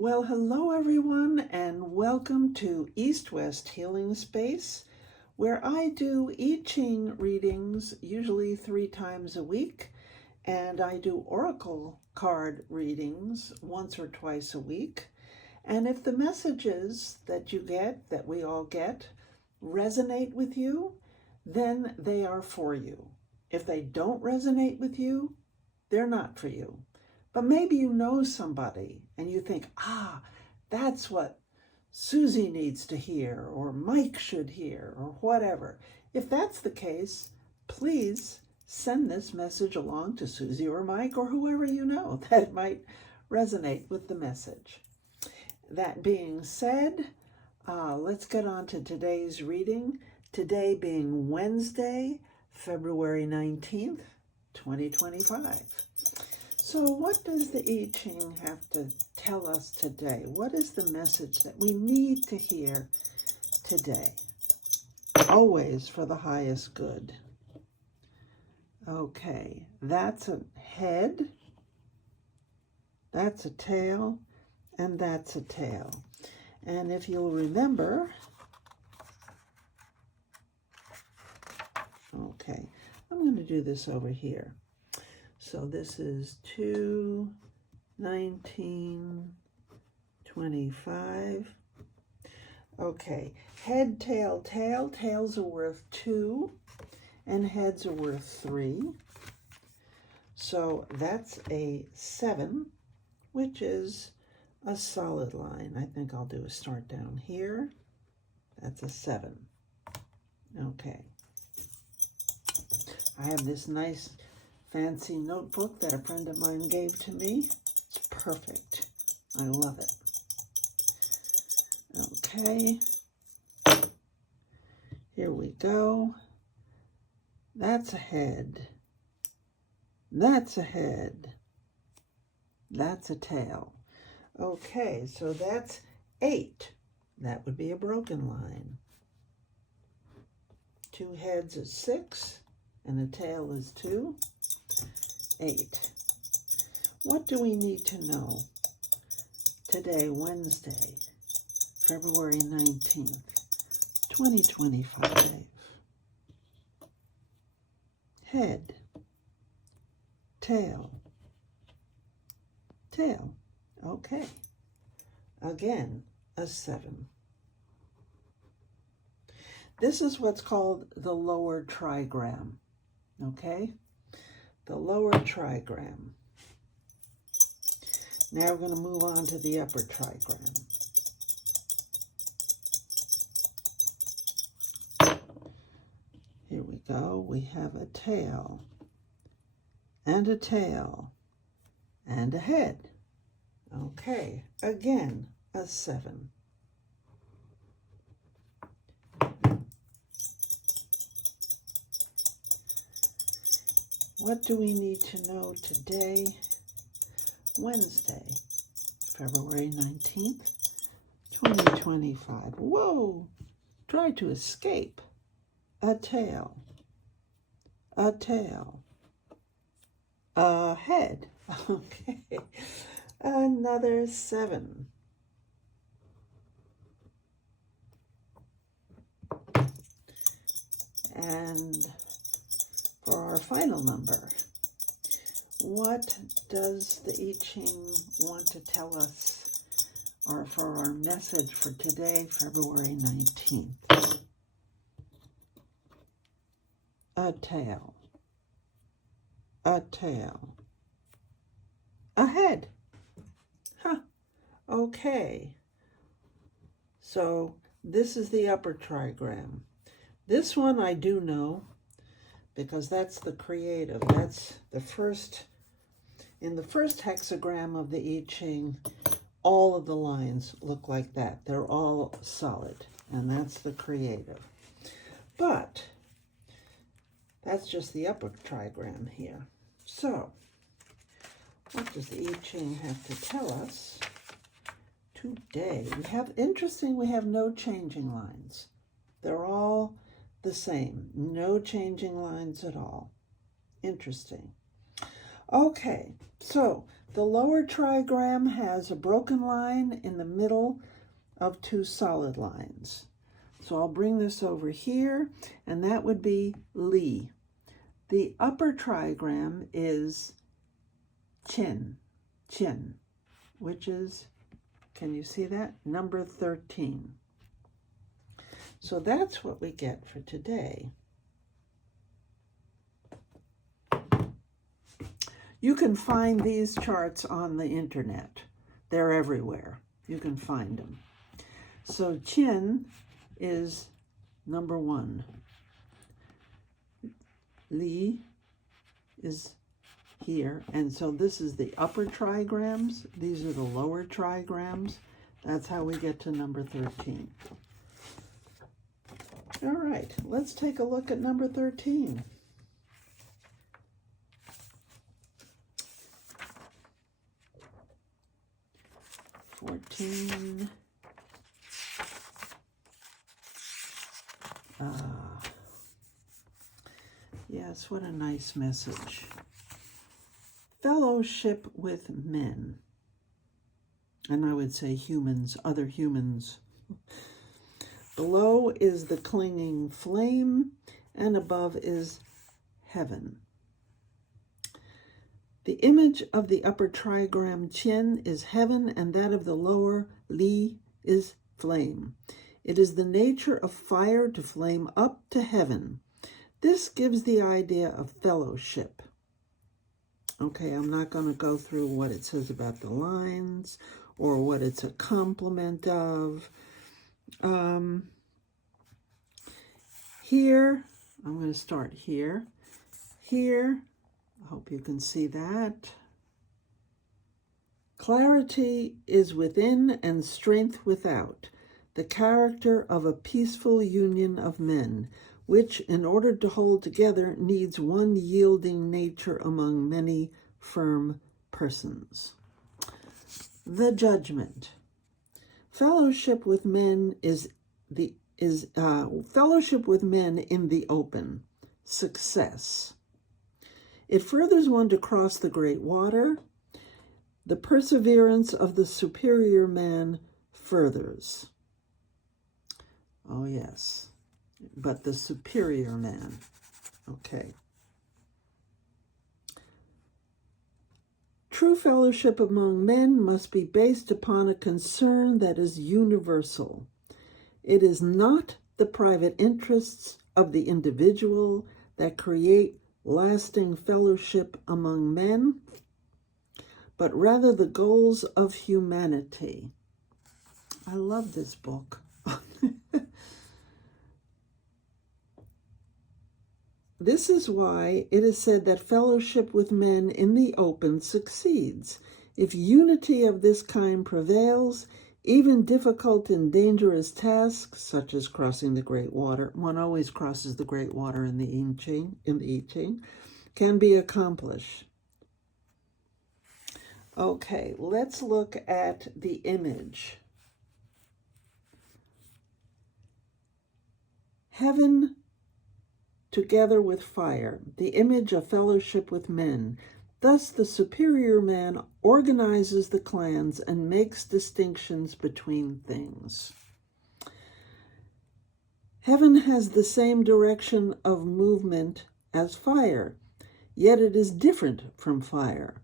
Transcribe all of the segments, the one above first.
Well, hello everyone, and welcome to East West Healing Space, where I do I Ching readings usually 3 times a week, and I do oracle card readings once or twice a week. And if the messages that you get, that we all get, resonate with you, then they are for you. If they don't resonate with you, they're not for you. But maybe you know somebody and you think, that's what Susie needs to hear, or Mike should hear, or whatever. If that's the case, please send this message along to Susie or Mike or whoever you know that might resonate with the message. That being said, let's get on to today's reading. Today being Wednesday, February 19th, 2025. So what does the I Ching have to tell us today? What is the message that we need to hear today? Always for the highest good. Okay, that's a head, that's a tail, and that's a tail. And if you'll remember, okay, I'm going to do this over here. So this is 2, 19, 25. Okay, head, tail, tail. Tails are worth 2, and heads are worth 3. So that's a 7, which is a solid line. I think I'll do a start down here. That's a 7. Okay. I have this nice fancy notebook that a friend of mine gave to me. It's perfect. I love it. Okay. Here we go. That's a head. That's a head. That's a tail. Okay, so that's 8. That would be a broken line. 2 heads is 6, and a tail is 2. 8. What do we need to know today, Wednesday, February 19th, 2025? Head, tail, tail. Okay. Again, a 7. This is what's called the lower trigram. Okay? The lower trigram. Now we're going to move on to the upper trigram. Here we go. We have a tail, and a tail, and a head. Okay, again, a 7. What do we need to know today, Wednesday, February 19th, 2025? Whoa! Try to escape. A tail. A tail. A head. Okay. Another 7. And for our final number, what does the I Ching want to tell us, or for our message for today, February 19th? A tail. A tail. A head. Huh. Okay. So this is the upper trigram. This one I do know, because that's the creative. That's the first, in the first hexagram of the I Ching, all of the lines look like that. They're all solid, and that's the creative. But that's just the upper trigram here. So, what does the I Ching have to tell us today? We have no changing lines. They're all the same. No changing lines at all. Interesting. Okay, So the lower trigram has a broken line in the middle of two solid lines. So I'll bring this over here, and that would be Li. The upper trigram is Qin, which is, can you see that? Number 13. So that's what we get for today. You can find these charts on the internet. They're everywhere. You can find them. So Qin is number 1. Li is here. And so this is the upper trigrams. These are the lower trigrams. That's how we get to number 13. All right, let's take a look at number 13. Yes, what a nice message. Fellowship with men. And I would say humans, other humans. Below is the clinging flame, and above is heaven. The image of the upper trigram Qin is heaven, and that of the lower Li is flame. It is the nature of fire to flame up to heaven. This gives the idea of fellowship. Okay, I'm not going to go through what it says about the lines or what it's a complement of. Here, I'm going to start here. Here, I hope you can see that. Clarity is within and strength without, the character of a peaceful union of men, which, in order to hold together, needs one yielding nature among many firm persons. The judgment. Fellowship with men fellowship with men in the open. Success. It furthers one to cross the great water. The perseverance of the superior man furthers. Oh, yes. But the superior man. Okay. True fellowship among men must be based upon a concern that is universal. It is not the private interests of the individual that create lasting fellowship among men, but rather the goals of humanity. I love this book. This is why it is said that fellowship with men in the open succeeds. If unity of this kind prevails, even difficult and dangerous tasks, such as crossing the great water — one always crosses the great water in the I Ching, can be accomplished. Okay, let's look at the image. Heaven together with fire, the image of fellowship with men. Thus the superior man organizes the clans and makes distinctions between things. Heaven has the same direction of movement as fire, yet it is different from fire.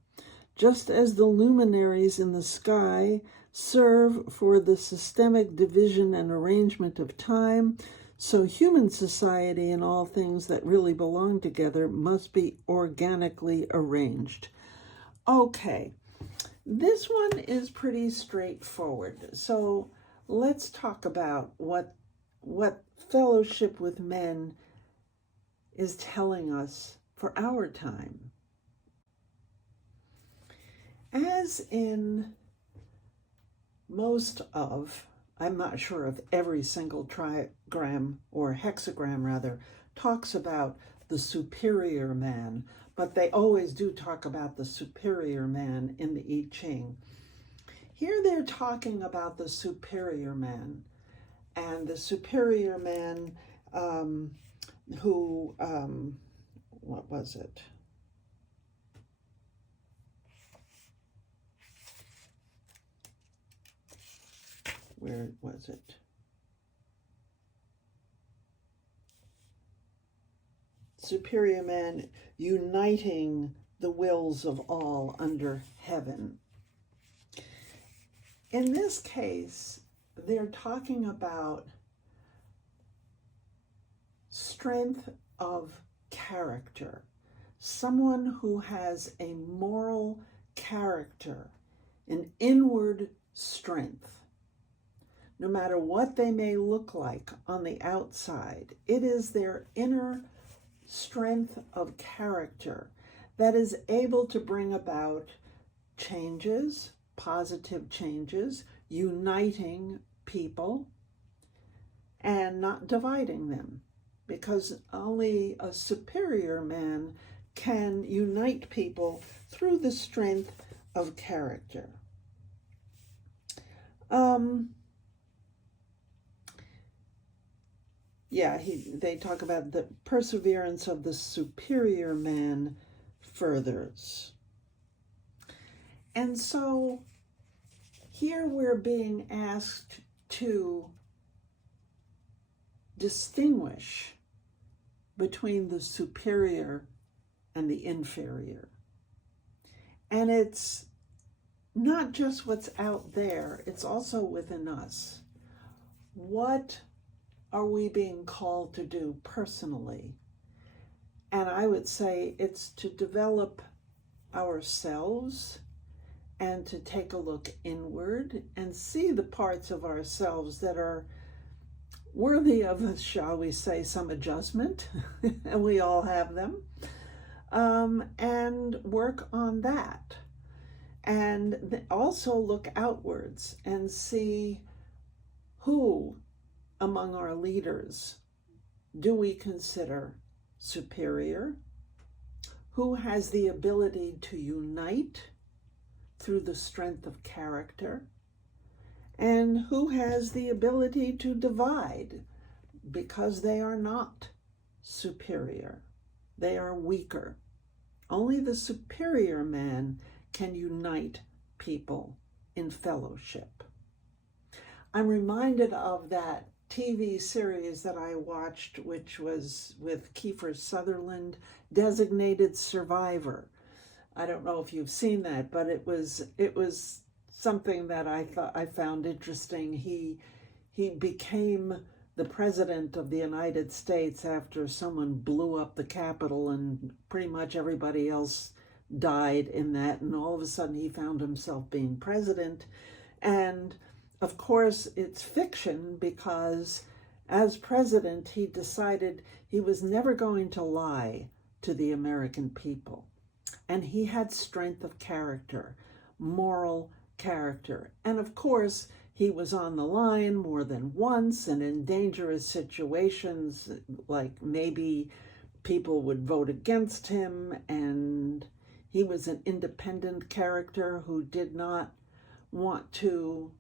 Just as the luminaries in the sky serve for the systemic division and arrangement of time, so human society and all things that really belong together must be organically arranged. Okay, this one is pretty straightforward. So let's talk about what fellowship with men is telling us for our time. As in most of, I'm not sure if every single trigram or hexagram rather, talks about the superior man, but they always do talk about the superior man in the I Ching. Here they're talking about the superior man, and the superior man who, what was it? where was it? Superior man uniting the wills of all under heaven. In this case, they're talking about strength of character. Someone who has a moral character, an inward strength. No matter what they may look like on the outside, it is their inner strength of character that is able to bring about changes, positive changes, uniting people and not dividing them, because only a superior man can unite people through the strength of character. They talk about the perseverance of the superior man furthers. And so here we're being asked to distinguish between the superior and the inferior. And it's not just what's out there, it's also within us. What are we being called to do personally? And I would say it's to develop ourselves and to take a look inward and see the parts of ourselves that are worthy of, shall we say, some adjustment, and we all have them, and work on that. And also look outwards and see who among our leaders do we consider superior, who has the ability to unite through the strength of character, and who has the ability to divide because they are not superior. They are weaker. Only the superior man can unite people in fellowship. I'm reminded of that TV series that I watched, which was with Kiefer Sutherland, Designated Survivor. I don't know if you've seen that, but it was something that I found interesting. He became the president of the United States after someone blew up the Capitol, and pretty much everybody else died in that, and all of a sudden he found himself being president. And of course it's fiction, because as president he decided he was never going to lie to the American people. And he had strength of character, moral character. And of course, he was on the line more than once and in dangerous situations, like maybe people would vote against him, and he was an independent character who did not want to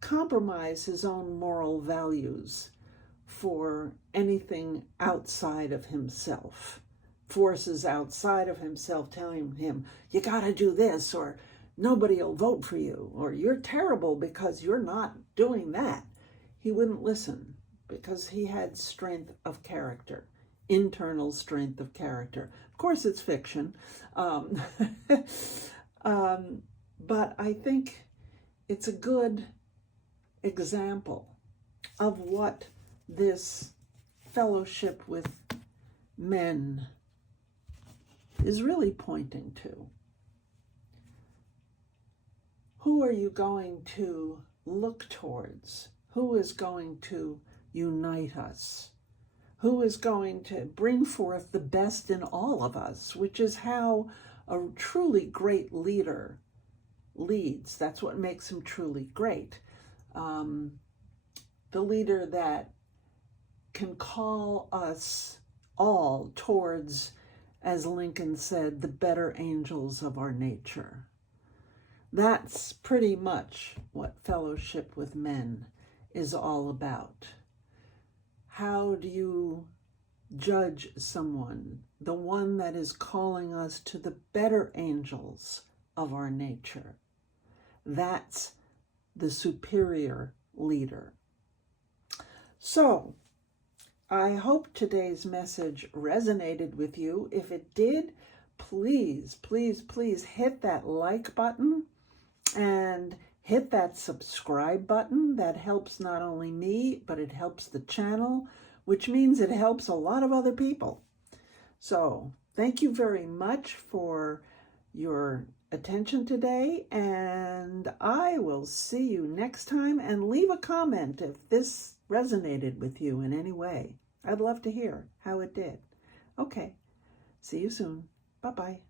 compromise his own moral values for anything outside of himself. Forces outside of himself telling him, you got to do this, or nobody will vote for you, or you're terrible because you're not doing that. He wouldn't listen because he had strength of character, internal strength of character. Of course, it's fiction, but I think it's a good example of what this fellowship with men is really pointing to. Who are you going to look towards? Who is going to unite us? Who is going to bring forth the best in all of us, which is how a truly great leader leads. That's what makes him truly great. The leader that can call us all towards, as Lincoln said, the better angels of our nature. That's pretty much what fellowship with men is all about. How do you judge someone? The one that is calling us to the better angels of our nature. That's the superior leader. So, I hope today's message resonated with you. If it did, please, please, please hit that like button and hit that subscribe button. That helps not only me, but it helps the channel, which means it helps a lot of other people. So thank you very much for your attention today, and I will see you next time. And leave a comment if this resonated with you in any way. I'd love to hear how it did. Okay, see you soon. Bye-bye.